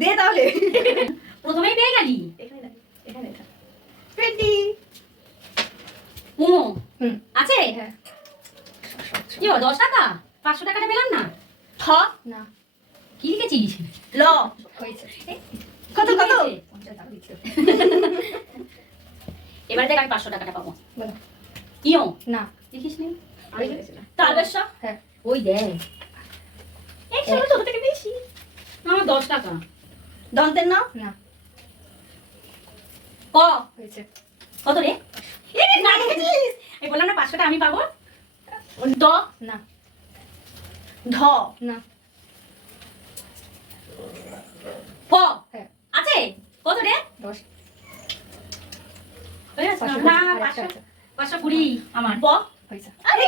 দে তাহলে। প্রথমেই পেয়ে গেলি। এখানে দেখ, এখানে দেখ। 20। উমো হুম আছে? হ্যাঁ। কি 10 টাকা? 500 টাকাটা পেলাম না। থ না কি লিখেছিস? ল হয়েছে। কত কি কত? হয়েছে? 50 টাকা দিচ্ছে। এবারে দেখ আমি 500 টাকাটা পাবো। বলো। ইয়ো না দেখিস নি? আমি বলেছিলাম। তারবেশ্বর হ্যাঁ ওই দেখ। একশো ছোট থেকে বেশি। আমার 10 টাকা। দন্তের নাম? না ক হয়েছে। কত রে? না দেখেছিস? এই বললাম না 500 টাকা আমি পাবো। দ না ধ না প হ্যাঁ আছে? কত রে? 10 না 500 520 আমার। প হয়েছে। আরে